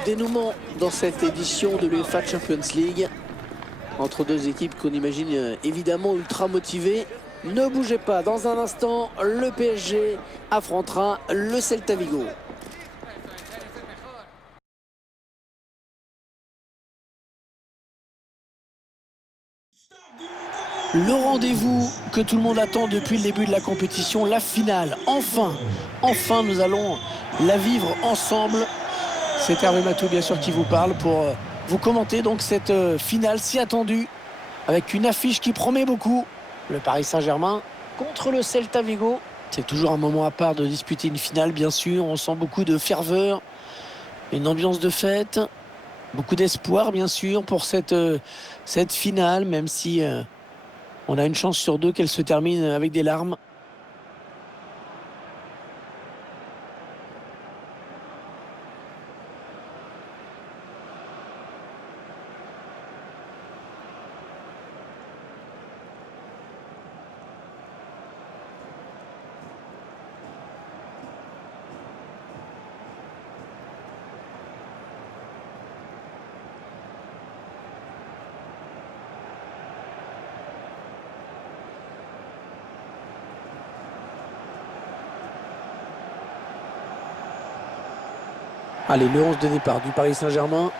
dénouement dans cette édition de l'UEFA Champions League. Entre deux équipes qu'on imagine évidemment ultra motivées. Ne bougez pas, dans un instant, le PSG affrontera le Celta Vigo. Le rendez-vous que tout le monde attend depuis le début de la compétition, la finale. Enfin, nous allons la vivre ensemble. C'est Hervé Matou, bien sûr, qui vous parle pour vous commenter donc cette finale si attendue, avec une affiche qui promet beaucoup. Le Paris Saint-Germain contre le Celta Vigo. C'est toujours un moment à part de disputer une finale, bien sûr. On sent beaucoup de ferveur, une ambiance de fête, beaucoup d'espoir, bien sûr, pour cette finale, même si on a une chance sur deux qu'elle se termine avec des larmes. Allez, le 11 de départ du Paris Saint-Germain.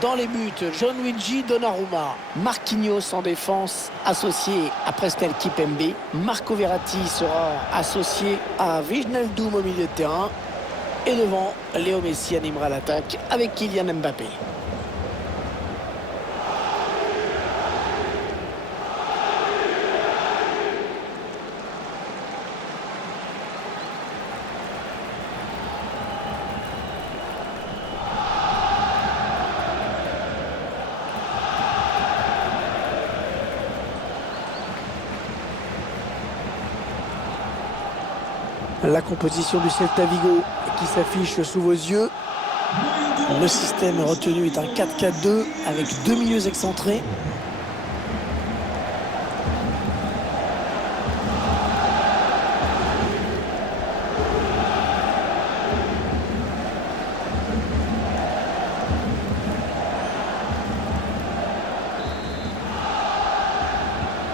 Dans les buts, Gianluigi Donnarumma, Marquinhos en défense, associé à Prestel Kipembe. Marco Verratti sera associé à Wijnaldum au milieu de terrain. Et devant, Léo Messi animera l'attaque avec Kylian Mbappé. La composition du Celta Vigo qui s'affiche sous vos yeux. Le système retenu est un 4-4-2 avec deux milieux excentrés.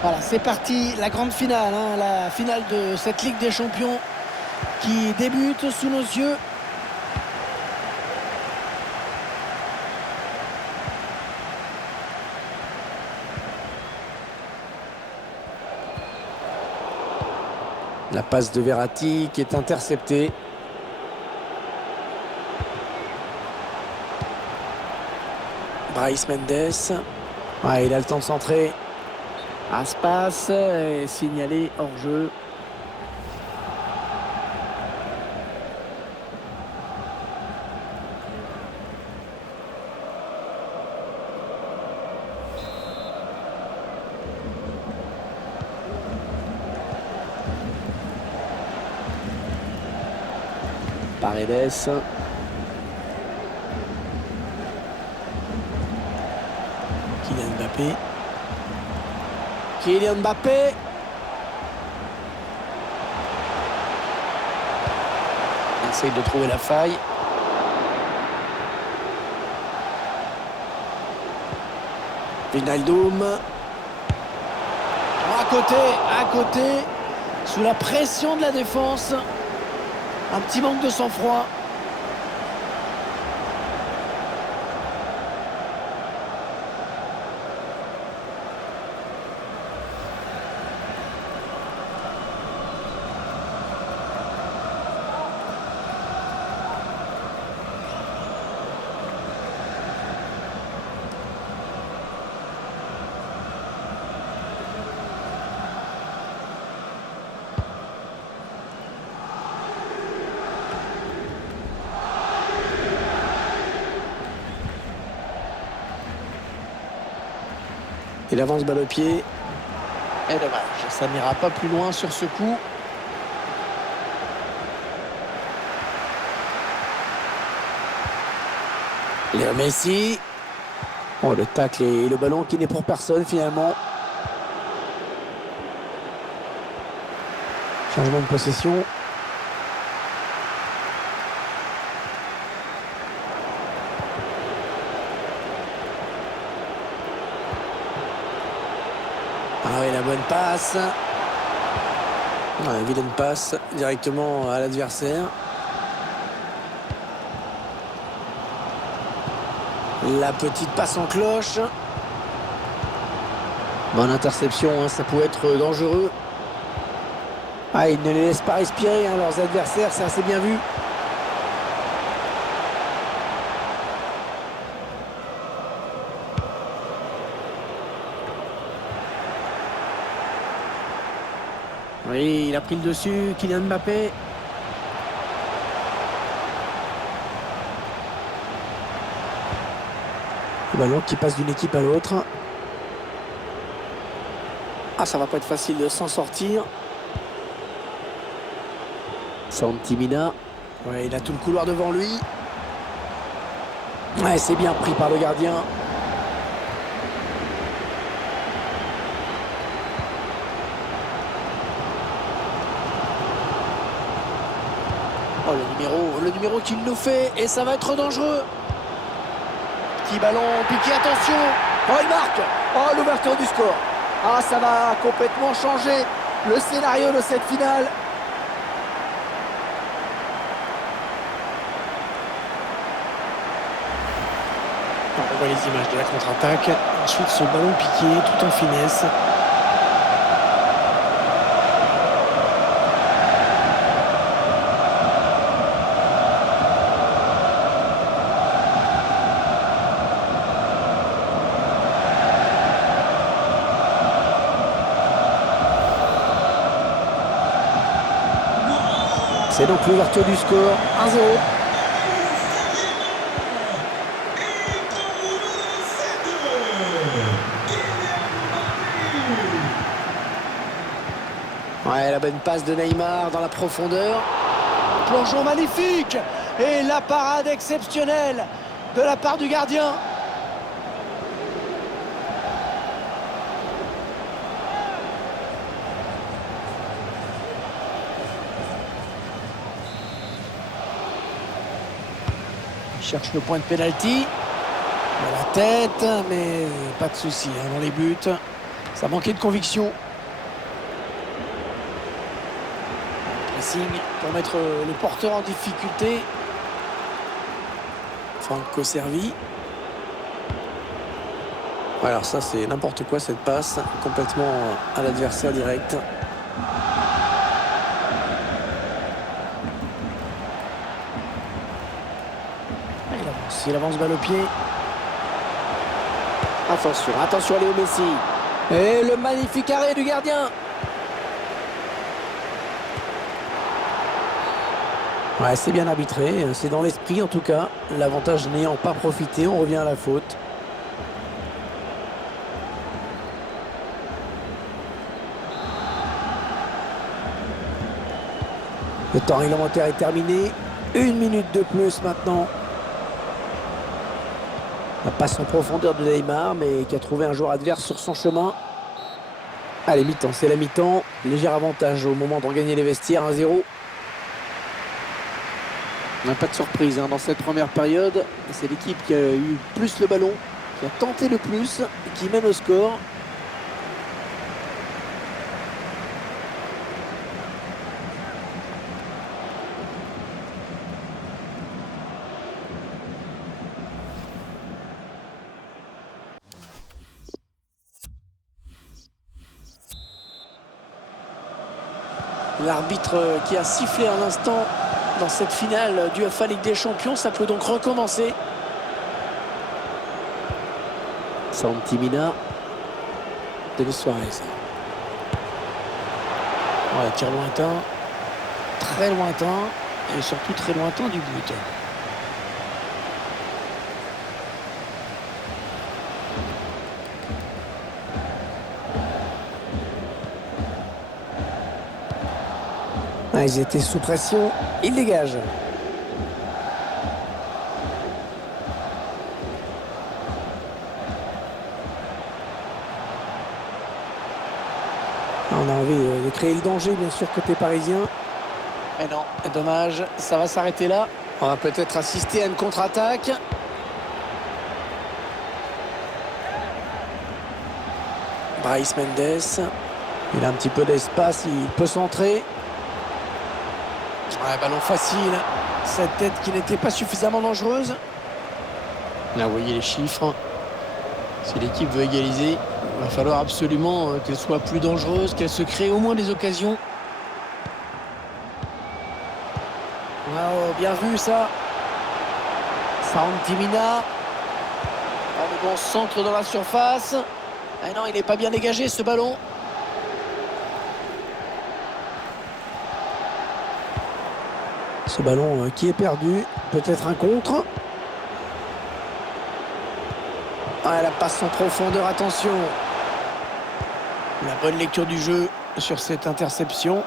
Voilà, c'est parti, la grande finale, la finale de cette Ligue des Champions qui débute sous nos yeux. La passe de Verratti qui est interceptée. Brais Mendes. Ouais, il a le temps de centrer. Aspas est signalé hors jeu. Paredes. Kylian Mbappé. Kylian Mbappé. Il essaye de trouver la faille. Wijnaldum. À côté, sous la pression de la défense. Un petit manque de sang-froid. Il avance balle au pied. Et dommage, ça n'ira pas plus loin sur ce coup. Léo Messi. Oh, le tacle et le ballon qui n'est pour personne finalement. Changement de possession. Ah oui, la bonne passe. Ouais, vilaine passe directement à l'adversaire. La petite passe en cloche. Bonne interception, hein, ça pouvait être dangereux. Ah, ils ne les laissent pas respirer, hein, leurs adversaires, c'est assez bien vu. Oui, il a pris le dessus, Kylian Mbappé. Le ballon qui passe d'une équipe à l'autre. Ah, ça va pas être facile de s'en sortir. Santimina. Ouais, il a tout le couloir devant lui. Ouais, c'est bien pris par le gardien. Oh, le numéro qu'il nous fait, et ça va être dangereux. Petit ballon piqué, attention. Oh, il marque. Oh, l'ouverture du score. Ah, ça va complètement changer le scénario de cette finale. On voit les images de la contre-attaque. Ensuite, ce ballon piqué tout en finesse. C'est donc l'ouverture du score, 1-0. Ouais, la bonne passe de Neymar dans la profondeur. Plongeon magnifique. Et la parade exceptionnelle de la part du gardien. Il cherche le point de pénalty. La tête, mais pas de souci hein, dans les buts. Ça manquait de conviction. Pressing pour mettre le porteur en difficulté. Franco Servi. Alors ça c'est n'importe quoi cette passe. Complètement à l'adversaire direct. Il avance balle au pied. Attention à Léo Messi. Et le magnifique arrêt du gardien. Ouais, c'est bien arbitré, c'est dans l'esprit en tout cas. L'avantage n'ayant pas profité, on revient à la faute. Le temps réglementaire est terminé. 1 minute de plus maintenant. La passe en profondeur de Neymar, mais qui a trouvé un joueur adverse sur son chemin. Allez, mi-temps, c'est la mi-temps. Léger avantage au moment de regagner les vestiaires, 1-0. On n'a pas de surprise hein, dans cette première période. C'est l'équipe qui a eu plus le ballon, qui a tenté le plus, et qui mène au score. L'arbitre qui a sifflé un instant dans cette finale du UEFA Ligue des Champions, ça peut donc recommencer. Santimina. Denis Suarez. Ouais, tir lointain. Très lointain. Et surtout très lointain du but. Ah, ils étaient sous pression. Ils dégagent. On a envie de créer le danger, bien sûr, côté parisien. Mais non, dommage, ça va s'arrêter là. On va peut-être assister à une contre-attaque. Brais Mendes. Il a un petit peu d'espace, il peut centrer. Ouais, ballon facile. Cette tête qui n'était pas suffisamment dangereuse. Là, vous voyez les chiffres. Si l'équipe veut égaliser, il va falloir absolument qu'elle soit plus dangereuse, qu'elle se crée au moins des occasions. Wow, bien vu ça. Santimina. Oh, le bon centre dans la surface. Ah non, il n'est pas bien dégagé ce ballon. Ce ballon qui est perdu. Peut-être un contre. Ah, la passe en profondeur, attention. La bonne lecture du jeu sur cette interception.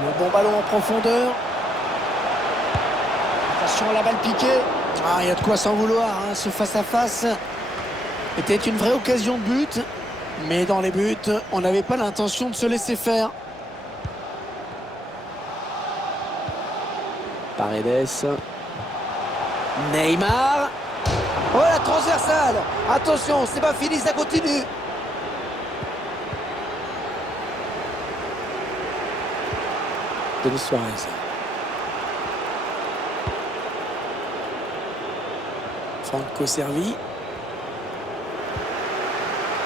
Le bon ballon en profondeur. Attention à la balle piquée. Ah, il y a de quoi s'en vouloir, hein. Ce face-à-face était une vraie occasion de but. Mais dans les buts, on n'avait pas l'intention de se laisser faire. Paredes. Neymar. Oh, la transversale. Attention, c'est pas fini, ça continue. Denis Suarez. Franco servi.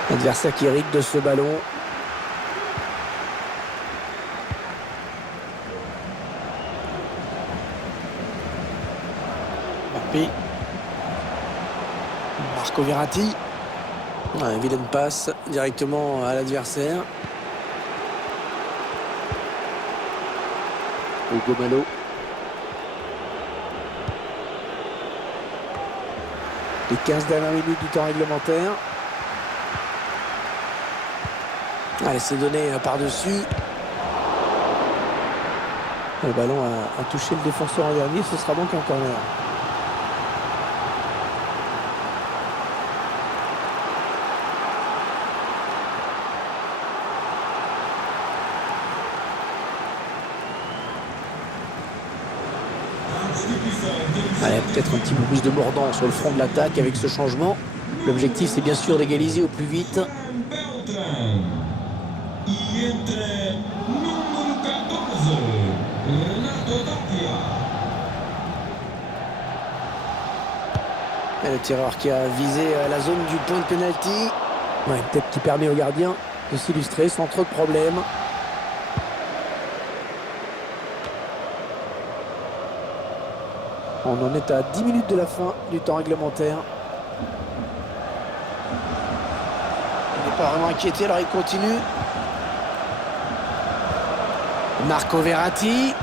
L'adversaire qui hérite de ce ballon. Mbappé. Marco Verratti. Ouais, vilaine passe directement à l'adversaire. Hugo Malo. Les 15 dernières minutes du temps réglementaire. Allez, c'est donné par-dessus. Le ballon a touché le défenseur en dernier. Ce sera donc un corner. Allez, peut-être un petit peu plus de mordant sur le front de l'attaque avec ce changement. L'objectif, c'est bien sûr d'égaliser au plus vite. Et le tireur qui a visé la zone du point de pénalty. Ouais, une tête qui permet au gardien de s'illustrer sans trop de problèmes. On en est à 10 minutes de la fin du temps réglementaire. Il n'est pas vraiment inquiété, alors il continue. Marco Verratti.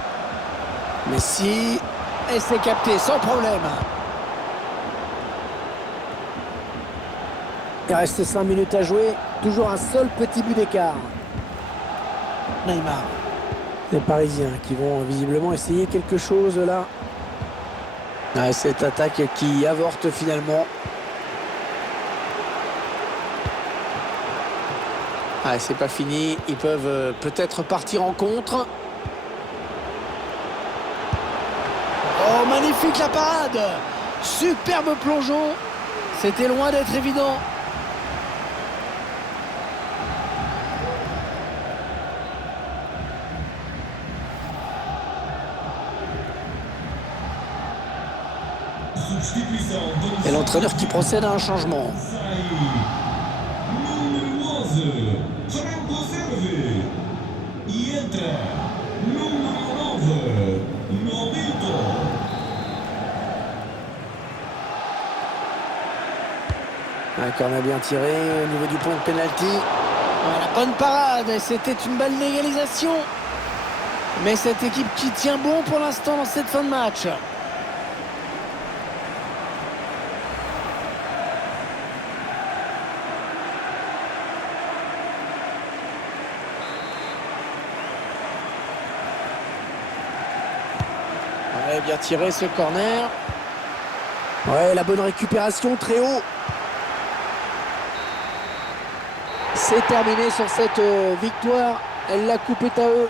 Messi. Et c'est capté sans problème. Il reste 5 minutes à jouer. Toujours un seul petit but d'écart. Neymar. Les Parisiens qui vont visiblement essayer quelque chose là. Ah, cette attaque qui avorte finalement. Ah, c'est pas fini. Ils peuvent peut-être partir en contre. Oh, magnifique la parade. Superbe plongeon. C'était loin d'être évident. Et l'entraîneur qui procède à un changement. Un corner bien tiré au niveau du point de pénalty. La bonne parade, c'était une balle d'égalisation. Mais cette équipe qui tient bon pour l'instant dans cette fin de match. Ouais, bien tiré ce corner. Ouais, la bonne récupération très haut. C'est terminé sur cette victoire. La coupe est à eux.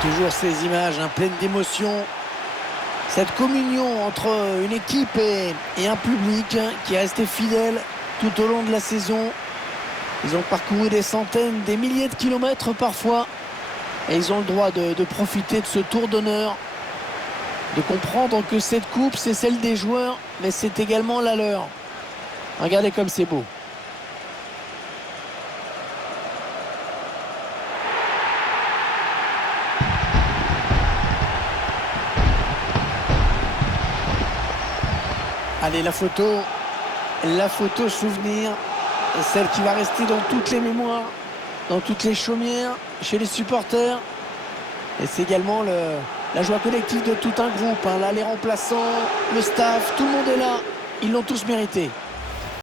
Toujours ces images pleines d'émotion. Cette communion entre une équipe et un public qui est resté fidèle tout au long de la saison. Ils ont parcouru des centaines, des milliers de kilomètres parfois. Et ils ont le droit de profiter de ce tour d'honneur. De comprendre que cette coupe, c'est celle des joueurs, mais c'est également la leur. Regardez comme c'est beau. Allez, la photo souvenir, celle qui va rester dans toutes les mémoires, dans toutes les chaumières, chez les supporters. Et c'est également la joie collective de tout un groupe. Là, les remplaçants, le staff, tout le monde est là. Ils l'ont tous mérité.